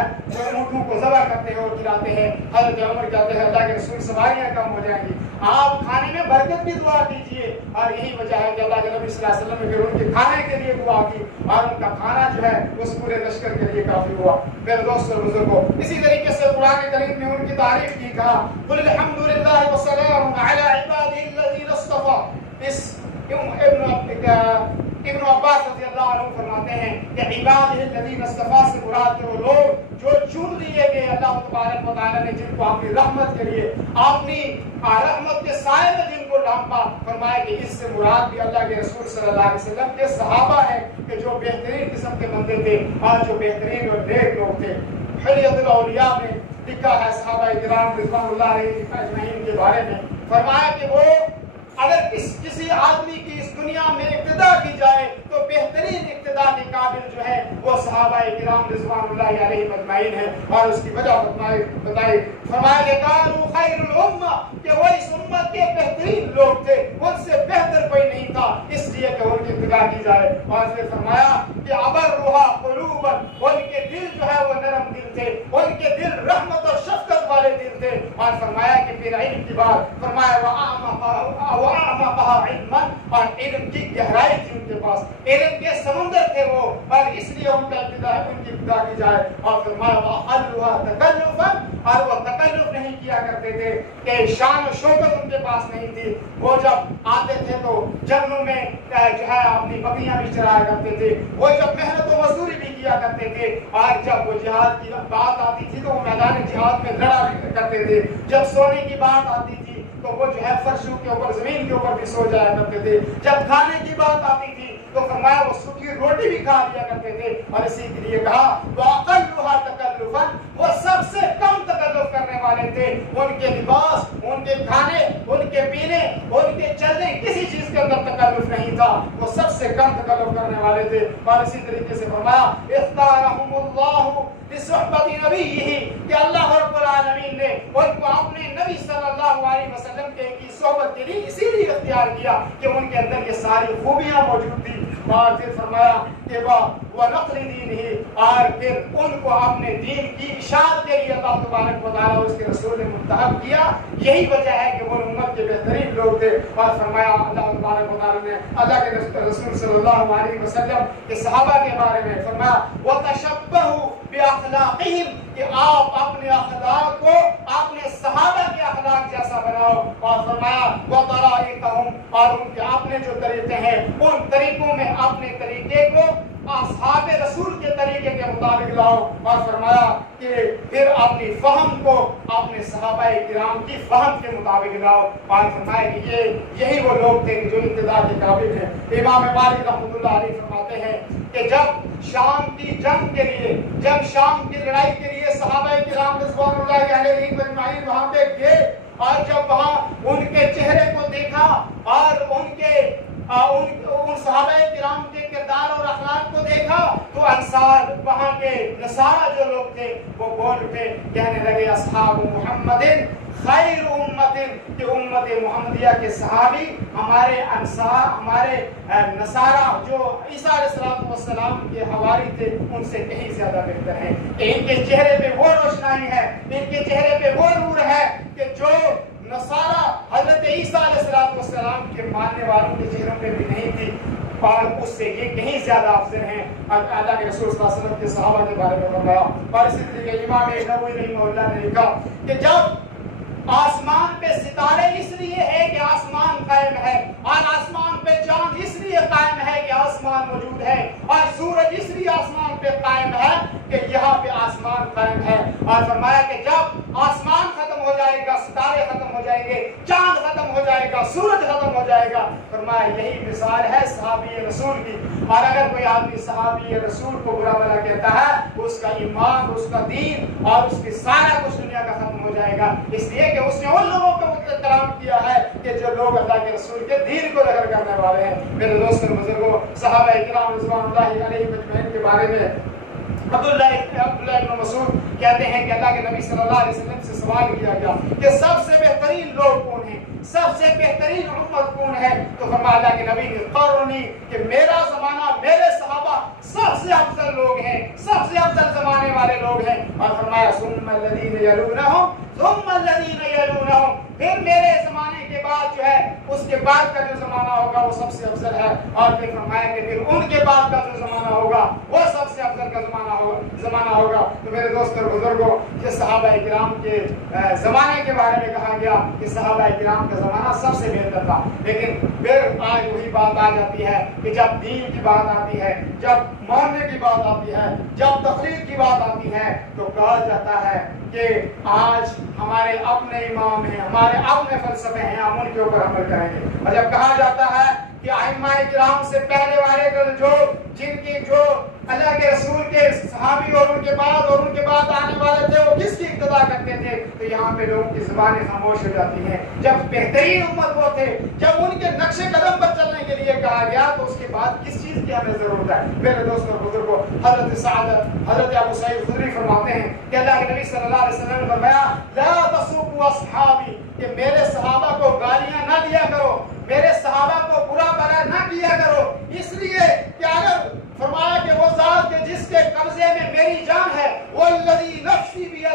اونٹوں کو ذبح کرتے ہیں اور کھلاتے ہیں. حضرت عمر کہتے ہیں اللہ کے رسول سواریاں کم ہو جائیں گی, آپ کھانے میں برکت بھی دعا کیجیے. اور یہی وجہ ہے کہ اللہ کے نبی صلی اللہ علیہ وسلم نے پھر ان کے کھانے کے لیے دعا کی اور ان کا کھانا جو ہے اس پورے لشکر کے لیے کافی ہوا. پھر دوستوں بزرگوں اسی طریقے سے قرآن کریم نے ان کی تعریف کی, کہا قل الحمدللہ وسلام علی عبادہ الذین اصطفى. اس ابن عباس رضی اللہ عنہ فرماتے ہیں کہ عبادہ الذین اصطفى سے مراد وہ لوگ جو چن لیے گئے اللہ تبارک و تعالیٰ نے, جن کو اپنی رحمت کے لیے اپنی رحمت کے سائے میں جن کو ڈھانپا. فرمایا کہ اس سے مراد بھی اللہ کے رسول صلی اللہ علیہ وسلم کے صحابہ ہیں کہ جو بہترین قسم کے بندے تھے اور جو بہترین اور نیک لوگ تھے. حلیۃ الاولیاء میں لکھا ہے صحابہ کرام رضوان اللہ علیہ اجمعین کے بارے میں, فرمایا کہ وہ اگر کسی آدمی کی اس دنیا میں اقتدا کی جائے تو بہترین اقتدا کے قابل جو ہے وہ صحابہ کرام رضوان اللہ علیہ اجمعین ہیں. اور اس کی وجہ بتائی, فرمایا کہ کانوا خیر الامہ, کہ وہ اس امت کے بہترین لوگ تھے, ان سے بہتر کوئی نہیں تھا, اس لیے کہ ان کی اقتدا کی جائے. اور پھر فرمایا کہ ابرھا قلوبا, ان کے دل جو ہے وہ نرم دل تھے, ان کے دل رحمت اور شفقت والے دل تھے. اور فرمایا کہ پھر علم کی بات, فرمایا وَأَعْمَقَهَا عِلْمًا, اور علم کی گہرائی تھی ان کے پاس, علم کے سمندر تھے وہ, اور اس لیے ان کی ابتدا کی جائے. اور فرمایا وَأَقَلُّهَا تَكَلُّفًا, اور وہ تکلف نہیں کیا کرتے تھے کہ شان و شوکت ان کے پاس نہیں تھی. وہ جب آتے تھے تو جنگلوں میں جو ہے اپنی بکریاں بھی چرایا کرتے تھے, وہ جب محنت و مزدوری بھی کیا کرتے تھے, اور جب وہ جہاد کی بات آتی تھی تو وہ میدان جہاد میں لڑا کرتے تھے. جب سونے کی بات آتی تھی تو وہ جو ہے فرشوں کے اوپر زمین کے اوپر بھی سو جایا کرتے تھے. جب کھانے کی بات آتی تھی تو فرمایا وہ سوکھی روٹی بھی کھا لیا کرتے تھے. اور اسی کے لیے کہا وَأَقَلُّهَا تَكَلُّفًا, وہ سب سے کم تکلف کرنے والے تھے. ان کے لباس, ان کے کھانے, ان کے پینے, ان کے چلنے, کسی چیز کے اندر تکلف نہیں تھا, وہ سب سے کم تکلف کرنے والے تھے. اور اسی طریقے سے فرمایا اختارهم اللہ لصحبت نبیہ, کہ اللہ رب العالمین نے ان کو اپنے نبی صلی اللہ علیہ وسلم کی صحبت کے لیے اسی لیے اختیار کیا کہ ان کے اندر یہ ساری خوبیاں موجود تھی. اور پھر فرمایا کہ وَنَقْلِ دِينِهِ, اور پھر ان کو اپنے دین کی اشاعت کے لیے اللہ تبارک و تعالیٰ اس کے رسول نے منتخب کیا. یہی وجہ ہے کہ وہ امت کے بہترین لوگ تھے. اور فرمایا اللہ تبارک و تعالیٰ نے اللہ کے رسول صلی اللہ علیہ وسلم کے صحابہ کے بارے میں فرمایا وَتَشَبَّهُوا بِأَخْلَاقِهِمْ, کہ آپ اپنے اخلاق کو اپنے صحابہ کے اخلاق جیسا بناؤ. اور فرمایا وَطَرَائِقَهُمْ, اور ان کے اپنے جو طریقے ہیں ان طریقوں میں اپنے طریقے کو اصحاب رسول کے طریقے کے مطابق لاؤ. اور فرمایا کہ پھر اپنی فہم کو اپنے صحابہ کرام کی فہم کے مطابق لاؤ. اور فرمایا کہ یہی وہ لوگ تھے جو اقتداء کے قابل ہیں. امام مالک رحمۃ اللہ علیہ فرماتے ہیں کہ جب شام کی جنگ کے لیے, جب شام کی لڑائی کے لیے صحابہ کرام رضوان اللہ علیہ اجمعین وہاں پہ گئے, اور جب وہاں ان کے چہرے کو دیکھا اور ان صحابہ کرام کے کردار اور اخلاق کو دیکھا تو انصار, وہاں کے نصارہ جو لوگ تھے, وہ بول اٹھے, کہنے لگے اصحاب محمد خیر امت, کہ امت محمدیہ کے صحابی ہمارے انصار, ہمارے نصارہ جو عیسیٰ علیہ السلام کے حواری تھے ان سے کہیں زیادہ بہتر ہیں. کہ ان کے چہرے پہ وہ روشنائی ہے, ان کے چہرے پہ وہ نور ہے کہ جو نصارہ حضرت عیسیٰ علیہ السلام کے ماننے والوں کے چہروں پہ بھی نہیں تھی. اور اس سے یہ کہیں زیادہ افضل ہیں. اللہ کے رسول صلی اللہ علیہ وسلم کے صحابہ کے بارے میں فرمایا. اور اسی طریقے امام نووی رحمہ اللہ نے لکھا کہ جب آسمان پہ ستارے اس لیے ہے کہ آسمان قائم ہے، اور آسمان پہ چاند اس لیے قائم ہے کہ آسمان موجود ہے، اور سورج اس لیے آسمان پہ قائم ہے کہ یہاں پہ آسمان قائم ہے۔ اور فرمایا کہ جب آسمان ختم ہو جائے گا، ستارے ختم ہو جائیں گے، چاند ختم ہو جائے گا، سورج ختم ہو جائے گا۔ فرمایا یہی مثال ہے صحابی رسول کی، اور اگر کوئی آدمی صحابی رسول کو برا بھلا کہتا ہے، اس کا ایمان، اس کا دین اور اس کی سارا کچھ دنیا کا ختم ہو جائے گا، اس لیے کہ اس نے ان لوگوں کو کلام کیا ہے کہ جو لوگ اللہ کے رسول کے دین کو نقل کرنے والے ہیں۔ میرے دوستوں بزرگوں، صحابہ کرام رضوان اللہ علیہم اجمعین کے بارے میں عبداللہ ابن مسعود کہتے ہیں کہ اللہ کے نبی صلی اللہ علیہ وسلم سے سوال کیا گیا کہ سب سے بہترین لوگ کون ہیں، سب سے بہترین امت کون ہے؟ تو فرمایا اللہ کے نبی نے قرنی، کہ میرا زمانہ، میرے صحابہ سب سے افضل لوگ ہیں، سب سے افضل زمانے والے لوگ ہیں۔ اور فرمایا ثم الذین یلونہم ثم الذین یلونہم، پھر میرے زمانے کے بعد جو ہے اس کے بعد کا جو زمانہ ہوگا وہ سب سے افضل ہے، اور پھر فرمایا کہ پھر ان کے بعد کا جو زمانہ ہوگا وہ سب سے افضل کا زمانہ ہوگا۔ تو میرے دوست اور بزرگوں، یہ صحابہ کرام کے زمانے کے بارے میں کہا گیا کہ صحابہ کرام کا زمانہ سب سے بہتر تھا، لیکن پھر آج وہی بات آ جاتی ہے کہ جب دین کی بات آتی ہے، جب ماننے کی بات آتی ہے، جب تقلید کی بات آتی ہے، تو کہا جاتا ہے کہ آج ہمارے اپنے امام ہیں، ہمارے اپنے فلسفے ہیں، ہم ان کے اوپر عمل کریں گے۔ اور جب کہا جاتا ہے کہ ائمہ کرام سے پہلے والے جو جن کی جو اللہ کے رسول کے صحابی اور ان کے بعد آنے والے تھے، وہ کس کی اقتدا کرتے تھے، تو یہاں پہ لوگوں کی زبانیں خاموش ہو جاتی ہیں۔ جب بہترین امت وہ تھے، جب ان کے نقش قدم پر چلنے کے لیے کہا گیا، تو اس کے بعد کس چیز کی ہمیں ضرورت ہے؟ میرے دوستوں اور بزرگوں، حضرت ابو سعید خدری فرماتے ہیں کہ اللہ کے نبی صلی اللہ علیہ وسلم نے فرمایا لا تسبوا اصحابی، کہ میرے صحابہ کو گالیاں نہ دیا کرو، میرے صحابہ کو برا بھلا نہ کیا کرو، اس لیے کہ اگر فرمایا کہ وہ ذات کے جس کے قبضے میں میری جان ہے، والذی نفسی بیدہ،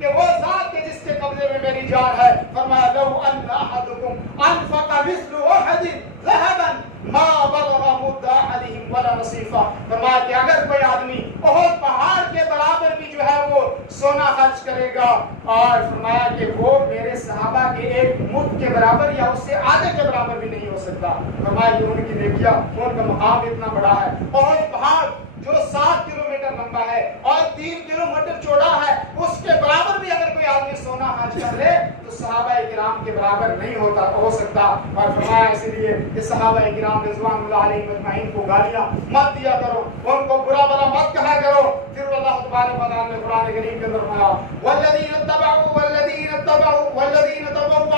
کہ وہ ذات کے جس کے قبضے میں میری جان ہے، فرمایا لو ان احدکم انفق مثل احد ذهبا ما بلغ مد احدهم ولا نصیفہ، فرمایا کہ اگر کوئی آدمی بہت پہاڑ کے برابر بھی جو ہے وہ سونا خرچ کرے گا، اور فرمایا کہ وہ میرے صحابہ کے ایک مد کے برابر یا اس سے آدھے کے برابر بھی نہیں ہو سکتا۔ فرمایا کہ ان کی نیکیاں، ان کا مقام اتنا بڑا ہے، اور پہاڑ جو 7 کلومیٹر لمبا ہے اور 3 کلومیٹر چوڑا ہے، اس کے برابر بھی اگر کوئی آدمی سونا خرچ کر لے تو صحابہ کرام کے برابر نہیں ہو سکتا۔ اور فرمایا اسی لیے کہ صحابہ کرام رضوان اللہ علیہم اجمعین کو گالیاں مت دیا کرو، ان کو برا بھلا مت کہا کرو۔ پھر اللہ تبارک و تعالیٰ نے قرآن کریم کے اندر فرمایا والذین تبوأوا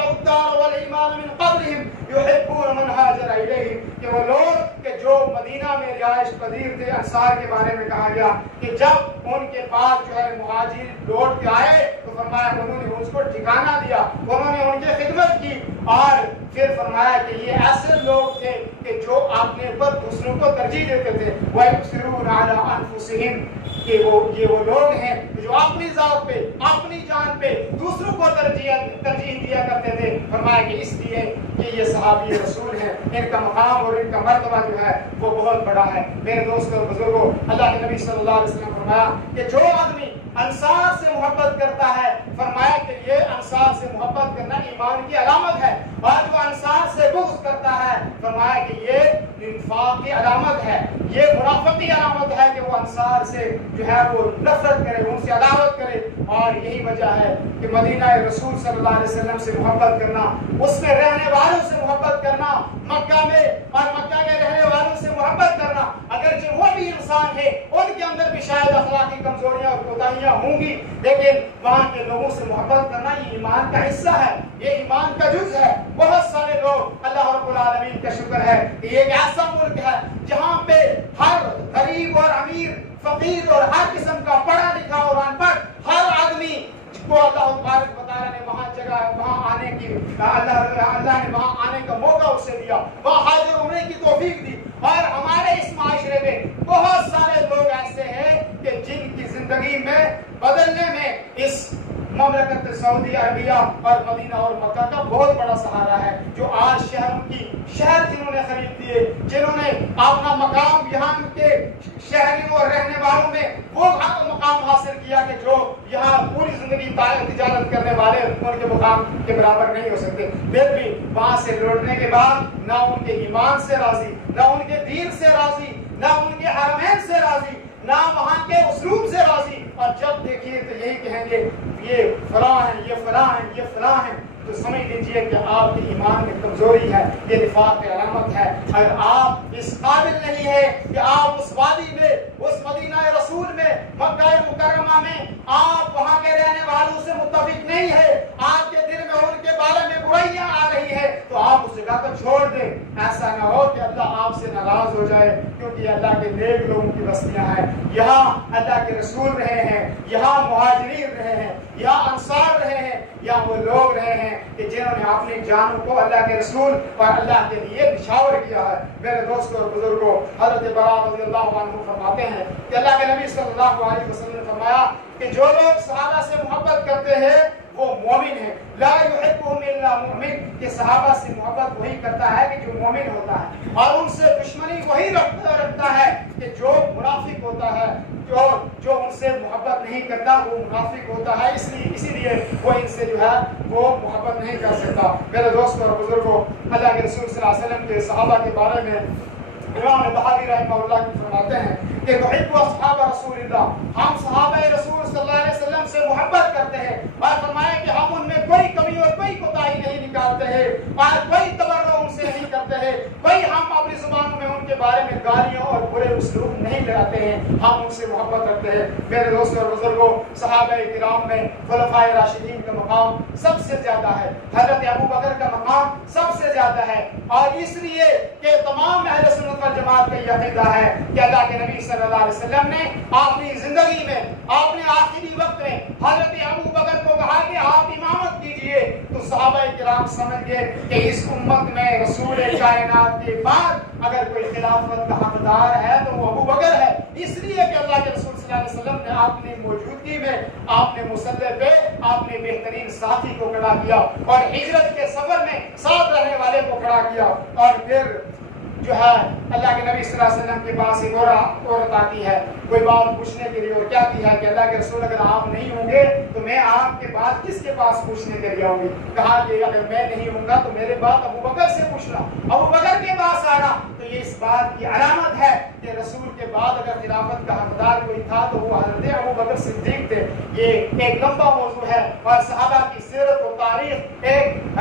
الدار والایمان من قبلہم یحبون من ہاجر الیہم، کہ وہ لوگ کہ جو مدینہ میں رہائش پذیر تھے، انصار کے بارے میں کہا گیا کہ جب ان کے پاس جو ہے مہاجر لوٹ کے آئے تو فرمایا انہوں نے اس کو ٹھکانہ دیا، انہوں نے ان کی خدمت کی، اور پھر فرمایا کہ یہ ایسے لوگ تھے کہ جو اپنے اوپر دوسروں کو ترجیح دیتے تھے، وَيُؤْثِرُونَ عَلَىٰ أَنفُسِهِمْ، کہ یہ وہ لوگ ہیں جو اپنی ذات پہ، اپنی جان پہ دوسروں کو ترجیح دیا کرتے تھے۔ فرمایا کہ اس لیے کہ یہ صحابی رسول ہیں، ان کا مقام اور ان کا مرتبہ جو ہے وہ بہت بڑا ہے۔ میرے دوستوں اور بزرگوں، اللہ کے نبی صلی اللہ علیہ وسلم فرمایا کہ جو آدمی انصار سے محبت کرتا ہے، فرمایا کہ یہ انصار سے محبت کرنا ایمان کی علامت ہے، اور جو انصار سے بغض کرتا ہے، فرمایا کہ یہ نفاق کی علامت ہے، یہ منافقت کی علامت ہے کہ وہ انصار سے جو ہے وہ نفرت کرے، ان سے عداوت کرے۔ اور یہی وجہ ہے کہ مدینہ رسول صلی اللہ علیہ وسلم سے محبت کرنا، اس میں رہنے والوں سے محبت کرنا، مکہ میں اور مکہ کے رہنے والوں سے محبت کرنا، اگرچہ وہ بھی انسان ہے، ان کے اندر بھی شاید اخلاقی کمزوریاں اور کوتاہیاں ہوں گی، لیکن وہاں کے لوگوں سے محبت کرنا یہ ایمان کا حصہ ہے، یہ ایمان کا جز ہے۔ بہت سارے لوگ، اللہ رب العالمین کا شکر ہے کہ یہ ایک ایسا ملک ہے جہاں پہ ہر غریب اور امیر، فقیر اور ہر قسم کا پڑھا لکھا اور ان پڑھ ہر آدمی کو اللہ تبارک و تعالیٰ نے وہاں آنے کی اللہ نے وہاں آنے کا موقع اسے دیا، وہاں حاضر ہونے کی توفیق دی۔ اور ہمارے اس معاشرے میں بہت سارے لوگ ایسے ہیں کہ جن کی زندگی میں بدلنے میں اس مملکت سعودی عربیہ اور مدینہ اور مکہ کا بہت بڑا سہارا ہے، جو آج شہر جنہوں نے خرید دیے، جنہوں نے اپنا مقام یہاں کے شہریوں اور رہنے والوں میں وہ مقام حاصل کیا کہ جو یہاں پوری زندگی تجارت محبت کرنے والے ان کے مقام کے برابر نہیں ہو سکتے. پھر بھی وہاں سے لوٹنے کے بعد نہ ان کے ایمان سے راضی، نہ ان کے دین سے راضی، نہ ان کے حرمین سے راضی، نہ وہاں کے اسلوب سے راضی. اور جب دیکھیے تو یہی کہیں گے یہ فلاں ہیں، یہ فلاں ہیں، یہ فلاں ہیں، تو سمجھ لیجیے کہ آپ کے ایمان میں کمزوری ہے، یہ نفاق کی علامت ہے. اگر آپ اس قابل نہیں ہے کہ آپ اس وادی میں، اس مدینہ رسول میں، مکہ مکرمہ میں آپ وہاں کے رہنے والوں سے متفق نہیں ہے، آپ کے دل میں ان کے بارے میں برائیاں آ رہی ہے، تو آپ اس جگہ کو چھوڑ دیں. ایسا نہ ہو کہ اللہ آپ سے ناراض ہو جائے، کیونکہ یہ اللہ کے نیک لوگوں کی بستیاں ہیں. یہاں اللہ کے رسول رہے ہیں، یہاں مہاجرین رہے ہیں، یہاں انصار رہے ہیں، یہاں وہ لوگ رہے ہیں کہ جنہوں نے اپنی جانوں کو اللہ کے رسول اور اللہ کے لیے نچھاور کیا ہے. میرے دوستوں اور بزرگوں، حضرت براء رضی اللہ عنہ فرماتے ہیں کہ اللہ کے نبی صلی اللہ علیہ وسلم نے فرمایا کہ جو لوگ صحابہ سے محبت کرتے ہیں وہ مومن ہے. لا يحبهم الا مؤمن، کہ صحابہ سے محبت وہی کرتا ہے کہ جو مومن ہوتا ہے، اور ان سے دشمنی وہی رکھتا ہے کہ جو منافق ہوتا ہے. جو ان سے محبت نہیں کرتا وہ منافق ہوتا ہے، اسی لیے وہ ان سے جو ہے وہ محبت نہیں کر سکتا. میرے دوستوں اور بزرگوں، اللہ کے رسول صلی اللہ علیہ وسلم کے صحابہ کے بارے میں امام بخاری رحمہ اللہ کی فرماتے ہیں کہ نحب اصحاب رسول اللہ، ہم صحابہ رسول صلی اللہ علیہ وسلم سے محبت کرتے ہیں، اور فرمایا کہ ہم ان میں کوئی کمی اور کوئی کوتاہی نہیں نکالتے ہیں، اور کوئی تبرع ان سے نہیں کرتے ہیں، کوئی ہم اپنی زبانوں میں ان کے بارے میں گالیاں اور برے اسلوب نہیں لگاتے ہیں، ہم ان سے محبت رکھتے ہیں. میرے دوستوں اور بزرگوں، صحابہ کرام میں خلفائے راشدین کا مقام سب سے زیادہ ہے، حضرت ابو بکر کا مقام سب سے زیادہ ہے، اور اس لیے کہ تمام اہل سنت والجماعت کا یہ عقیدہ ہے کہ اللہ کے نبی صلی اللہ علیہ وسلم نے اپنی زندگی میں، اپنے آخری وقت میں حضرت ابو بکر کو کہا کہ آپ امامت کیجئے، تو صحابہ کرام سمجھ گئے کہ اس امت میں رسول کائنات کے بعد اگر کوئی خلافت کا حقدار ہے تو وہ ابو بکر ہے. اس لیے کہ اللہ کے رسول صلی اللہ علیہ وسلم نے اپنی موجودگی میں آپ نے مسلح پہ اپنے بہترین ساتھی کو کھڑا کیا، اور ہجرت کے سفر میں ساتھ رہنے والے کو کھڑا کیا. اور پھر جو ہے اللہ کے نبی صلی اللہ علیہ وسلم کے پاس ایک عورت آتی ہے کوئی بات پوچھنے کے لیے، اور کیا ہے کہ اللہ کے رسول اگر آپ نہیں ہوں گے تو میں آپ کے بعد کس کے پاس پوچھنے کے لیے آؤں گی؟ کہا کہ اگر میں نہیں ہوں گا تو میرے بعد ابو بکر سے پوچھنا. ابو بکر کے پاس آنا تو یہ اس بات کی علامت ہے کہ رسول کے بعد اگر خلافت کا حقدار کوئی تھا تو وہ حضرت ابو بکر صدیق تھے. یہ ایک لمبا موضوع ہے، اور صحابہ کی سیرت و تاریخ ایک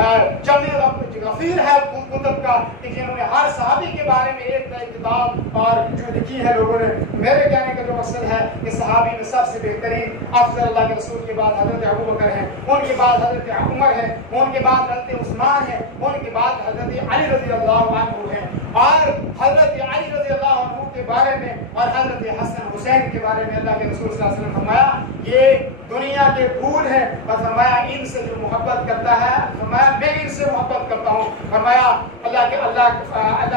جمع غفیر ہے کتب کا کہ جنہوں نے ہر صحابی کے بارے میں ایک نئی کتاب اور جو لکھی ہے لوگوں نے. میرے کہنے کا جو مقصد ہے کہ صحابی میں سب سے بہترین افضل اللہ کے رسول کے بعد حضرت ابو بکر ہیں، ان کے بعد حضرت عمر ہیں، ان کے بعد حضرت عثمان ہیں، ان کے بعد حضرت علی رضی اللہ عنہ ہیں. اور حضرت علی رضی اللہ عنہ کے بارے میں اور حضرت حسن حسین کے بارے میں اللہ کے رسول صلی اللہ علیہ وسلم نے فرمایا یہ دنیا کے پھول ہیں، اور فرمایا ان سے جو محبت کرتا ہے، فرمایا میں ان سے محبت کرتا ہوں. فرمایا اللہ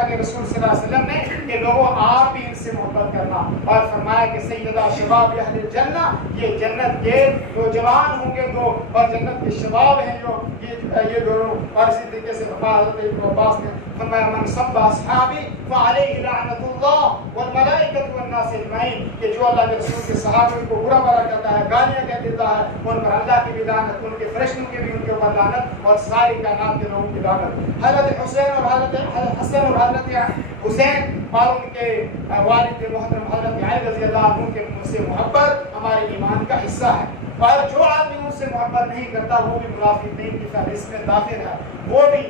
کے رسول صلی اللہ علیہ وسلم نے کہ لوگوں آپ بھی ان سے محبت کرنا، اور فرمایا کہ سیدہ شباب اہل الجنہ، یہ جنت کے جو جوان ہوں گے دو، اور جنت کے شباب ہیں جو یہ دونوں. اور اسی طریقے سے حضرت ابن عباس نے فرمایا من سب اصحابی فعلیہ لعنت اللہ والملائکۃ والناس اجمعین، کہ جو اللہ کے رسول کے صحابہ کو برا بھلا کہتا ہے، گالیاں کہہ دیتا ہے، ان پر اللہ کی بھی لعنت، ان کے فرشتوں کی بھی ان کے اوپر لعنت، اور ساری کائنات کے لوگوں کی لعنت. حضرت حسین اور حضرت حسن اور حضرت حسین اور ان کے والد محترم حضرت علی رضی اللہ عنہ کے سے محبت ہمارے ایمان کا حصہ ہے. اور جو آدمی ان سے محبت نہیں کرتا وہ بھی منافقین کی فہرست میں داخل ہے، وہ بھی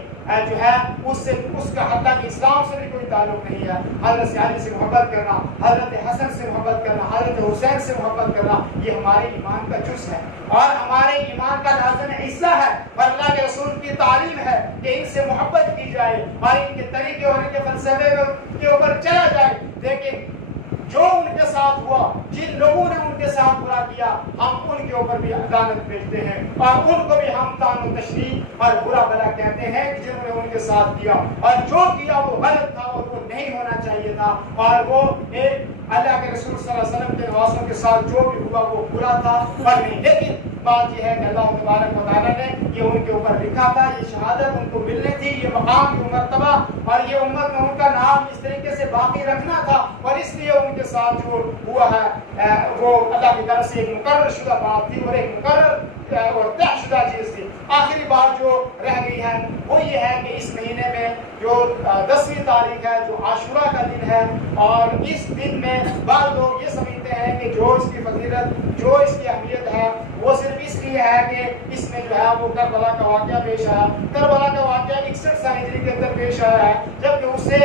جو ہے اس کا حتیٰ کہ اسلام سے بھی کوئی تعلق نہیں ہے. حضرت علی سے محبت کرنا، حضرت حسن سے محبت کرنا، حضرت حسین سے محبت کرنا، یہ ہمارے ایمان کا جز ہے اور ہمارے ایمان کا لازم حصہ ہے. اور اللہ کے رسول کی تعلیم ہے کہ ان سے محبت کی جائے اور ان کے طریقے اور ان کے فلسفے کے اوپر چلا جائے. لیکن جو ان کے ساتھ ہوا، جن لوگوں نے ان کے ساتھ برا کیا، ہم ان کے اوپر بھی لعنت بھیجتے ہیں اور ان کو بھی ہم طعن و تشنیع اور برا بھلا کہتے ہیں جنہوں نے ان کے ساتھ کیا، اور جو کیا وہ غلط تھا اور وہ نہیں ہونا چاہیے تھا، اور وہ ایک اللہ کے رسول صلی اللہ علیہ وسلم کے نواسوں کے ساتھ جو بھی ہوا وہ برا تھا اور نہیں. لیکن بات یہ ہے کہ اللہ تبارک و تعالیٰ نے یہ ان کے اوپر لکھا تھا، یہ شہادت ان کو ملنی تھی، یہ مقام، یہ مرتبہ، اور یہ امت میں ان کا نام اس طریقے سے باقی رکھنا تھا، اور اس لیے ان کے ساتھ جو ہوا ہے وہ اللہ کی طرف سے ایک مقرر شدہ بات تھی اور ایک مقرر اور طے شدہ چیز تھی۔ آخری بات جو رہ گئی ہے وہ یہ ہے کہ اس مہینے میں جو 10ویں تاریخ ہے، جو عاشورہ کا دن ہے، اور اس دن میں بعض لوگ یہ سمجھتے ہیں کہ جو اس کی فضیلت، جو اس کی اہمیت ہے وہ صرف اس لیے ہے کہ اس میں جو ہے وہ کربلا کا واقعہ پیش آیا۔ کربلا کا واقعہ 61 ہجری کے اندر پیش آیا ہے، جبکہ اس سے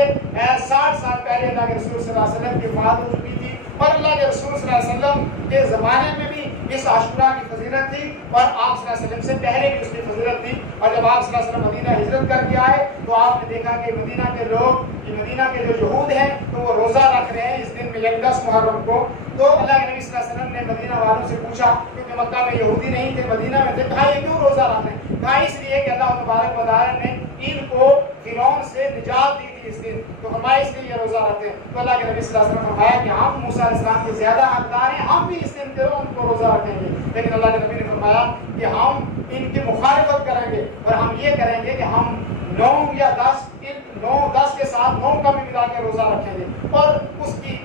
60 سال پہلے اللہ کے رسول صلی اللہ علیہ وسلم کی وفات ہو چکی تھی، اور اللہ کے رسول صلی اللہ علیہ وسلم کے زمانے میں بھی اس عاشورہ کی فضیلت تھی، اور آپ صلی اللہ علیہ وسلم سے پہلے بھی اس کی فضیلت تھی۔ اور جب آپ صلی اللہ علیہ وسلم مدینہ ہجرت کر کے آئے تو آپ نے دیکھا کہ مدینہ کے لوگ، مدینہ کے جو یہود ہیں تو وہ روزہ رکھ رہے ہیں اس دن میں، 10 محرم کو۔ تو اللہ کے نبی صلی اللہ علیہ وسلم نے مدینہ والوں سے پوچھا، کیونکہ مکہ میں یہودی نہیں تھے، مدینہ میں تھے، کہا یہ کیوں روزہ رکھ رہے ہیں؟ کہا اس لیے کہ اللہ تبارک و تعالیٰ نے ان کو فرعون سے نجات دی تھی اس دن، تو فرمایا اس لیے یہ روزہ رکھتے ہیں۔ تو اللہ کے نبی صلی اللہ علیہ وسلم نے فرمایا کہ ہم موسیٰ علیہ السلام کے زیادہ حقدار ہیں، ہم بھی اس دن ان کو روزہ رکھیں گے، لیکن اللہ کے نبی نے فرمایا کہ ہم ان کی مخالفت کریں گے، اور ہم یہ کریں گے کہ ہم 9 یا 10 کے ساتھ 9 کا بھی ملا کے روزہ رکھیں گے، اور اس کی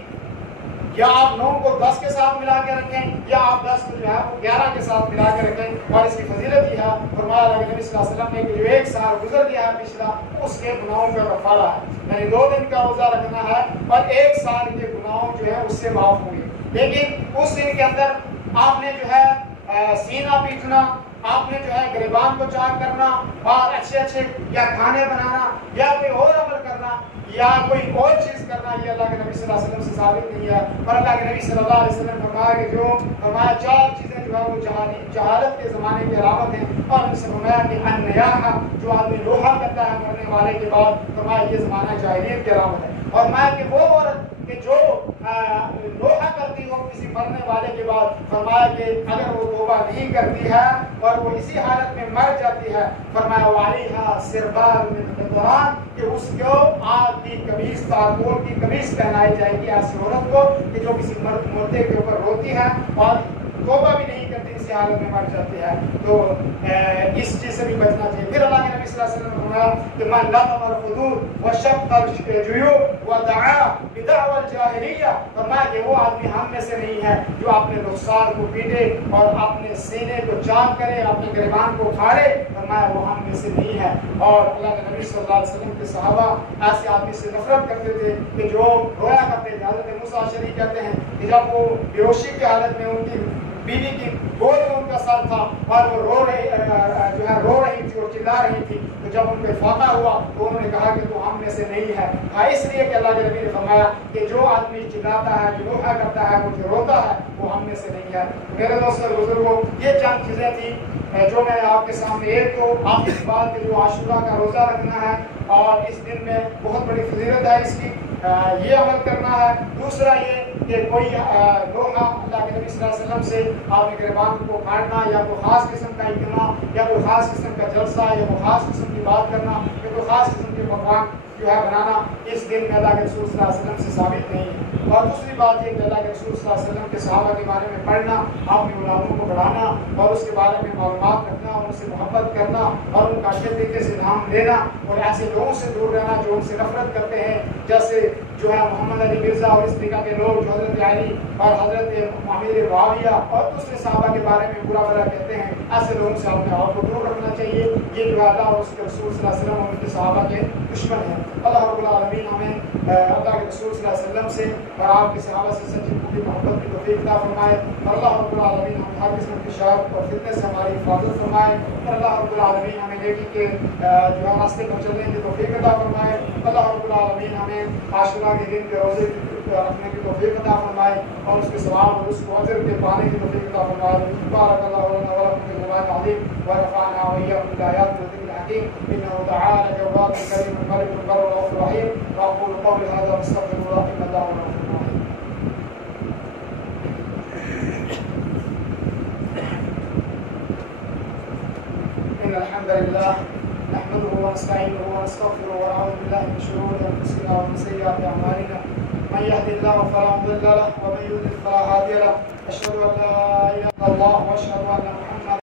یا آپ 9 کو 10 کے ساتھ ملا کے رکھیں، یا آپ 10 کو جو ہے وہ 11 کے ساتھ ملا کے رکھیں، اور اس کی فضیلت یہ ہے، فرمایا اللہ کے نبی صلی اللہ علیہ وسلم نے کہ جو 1 سال گزر گیا ہے پچھلا، اس کے گناہوں کا کفارہ ہے، یعنی 2 دن کا روزہ رکھنا ہے اور 1 سال کے گناہوں جو ہے اس سے معاف ہوئے۔ لیکن اس دن کے اندر آپ نے جو ہے سینہ پیٹنا، آپ نے جو ہے گریبان کو چاک کرنا، اور اچھے یا کھانے بنانا یا کوئی اور عمل کرنا یا کوئی اور چیز کرنا، یہ اللہ کے نبی صلی اللہ علیہ وسلم سے ثابت نہیں ہے۔ اور اللہ کے نبی صلی اللہ علیہ وسلم نے فرمایا کہ جو فرمایا 4 چیزیں جو ہے وہ جہالت کے زمانے کی علامت ہیں، اور ان سے فرمایا کہ النیاحہ، جو آدمی لوحہ کرتا ہے مرنے والے کے بعد، فرمایا یہ زمانہ جاہلیت کی علامت ہے، اور فرمایا کہ وہ عورت کہ جو لوحہ کرتی ہو کسی مرنے والے کے بعد، فرمایا کہ اگر وہ توبہ نہیں کرتی ہے اور وہ اسی حالت میں مر جاتی ہے، فرمایا وعلیہا سربال من قطران، کہ اس کو آگ کی قمیص، تارکول کی قمیص پہنائی جائے گی ایسی عورت کو کہ جو کسی مردے کے اوپر روتی ہے اور توبہ بھی نہیں کرتی، اسی حالت میں مر جاتی ہے۔ تو اس چیز سے بھی بچنا چاہیے۔ پھر اللہ کے نبی صلی اللہ علیہ وسلم نے فرمایا کہ من لطم الخدود وشق الجیوب ودعا بدعوى الجاہلیہ، فرمایا کہ وہ آدمی ہم میں سے نہیں ہے جو اپنے رخسار کو پیٹے اور اپنے سینے کو چاک کرے، اپنے گریبان کو پھاڑے، فرمایا وہ ہم میں سے نہیں ہے۔ اور اللہ کے نبی صلی اللہ علیہ وسلم کے صحابہ ایسے آدمی سے نفرت کرتے تھے کہ جو رویا کرتے تھے۔ حضرت موسیٰ شریف کہتے ہیں کہ جب وہ بیہوشی کی حالت میں ان کی بیوی کی گود میں ان کا سر تھا اور وہ رو رہی تھی اور چلا رہی تھی، تو جب ان کو افاقہ ہوا تو انہوں نے کہا کہ تو ہم میں سے نہیں ہے۔ اس لیے کہ اللہ کے نبی نے فرمایا کہ جو آدمی چلاتا ہے، جو لوحہ کرتا ہے، وہ جو روتا ہے، وہ ہم میں سے نہیں ہے۔ میرے دوست اور بزرگوں، یہ چند چیزیں تھیں جو میں آپ کے سامنے، ایک تو آخری بات کہ جو عاشورہ کا روزہ رکھنا ہے اور اس دن میں بہت بڑی فضیلت ہے اس کی، یہ عمل کرنا ہے۔ دوسرا یہ کہ کوئی لوحہ اللہ کے نبی صلی اللہ علیہ وسلم سے آپ نے گریبان کو پھاڑنا، یا کوئی خاص قسم کا اجتماع، یا کوئی خاص قسم کا جلسہ، یا کوئی خاص قسم کی بات کرنا، یا کوئی خاص قسم کے پکوان جو ہے بنانا، اس دن میں اللہ کے رسول صلی اللہ علیہ وسلم سے ثابت نہیں ہے۔ اور دوسری بات یہ کہ اللہ کے رسول صلی اللہ علیہ وسلم کے صحابہ کے بارے میں پڑھنا، اپنی اولادوں کو بڑھانا اور اس کے بارے میں معلومات رکھنا، ان سے محبت کرنا اور ان کا اچھے طریقے سے دھیان دینا، اور ایسے لوگوں سے دور رہنا جو ان سے نفرت کرتے ہیں، جیسے جو ہے محمد علی مرزا اور اس طریقہ کے لوگ جو حضرت علی اور حضرت معاویہ معاویہ اور دوسرے صحابہ کے بارے میں برا بھلا کہتے ہیں، ایسے لوگوں سے اپنے آپ کو دور رکھنا چاہیے۔ یہ جو اللہ اور اس کے رسول صلی اللہ علیہ وسلم اور ان کے صحابہ کے دشمن ہیں۔ اللہ رب العالمین ہمیں اللہ کے رسول صلی اللہ علیہ وسلم سے اور آپ کے صحابہ سے سچی پوری محبت کی توفیق عطا فرمائے، اور اللہ رب العالمین ہمیں ہر قسم کی شر اور فتنے سے ہماری حفاظت فرمائے، اور اللہ رب العالمین ہمیں نیکی کے جو ہے راستے پر چلنے کی توفیق عطا فرمائے۔ اللہ رب العالمین ہمیں عاشورہ کے دن کے روزے رکھنے کی توفیق عطا فرمائے اور اس کے ثواب اور اس کو اجر کے پانے کی توفیق عطا فرمائے۔ بارک اللہ لنا ولکم فی القرآن العظیم ونفعنا وإياكم بالآيات والذكر الحكيم إنه تعالى جواد كريم ملك بر رؤوف رحيم وأقول قولي هذا واستغفر الله إنه هو الغفور الرحيم. إن الحمد لله نحمده ونستعينه ونستغفره ونعوذ بالله من شرور أنفسنا ومن سيئات أعمالنا من يهد الله فلا مضل له ومن يضلل فلا هادي له. أشهد أن لا إله إلا الله وأشهد أن محمدا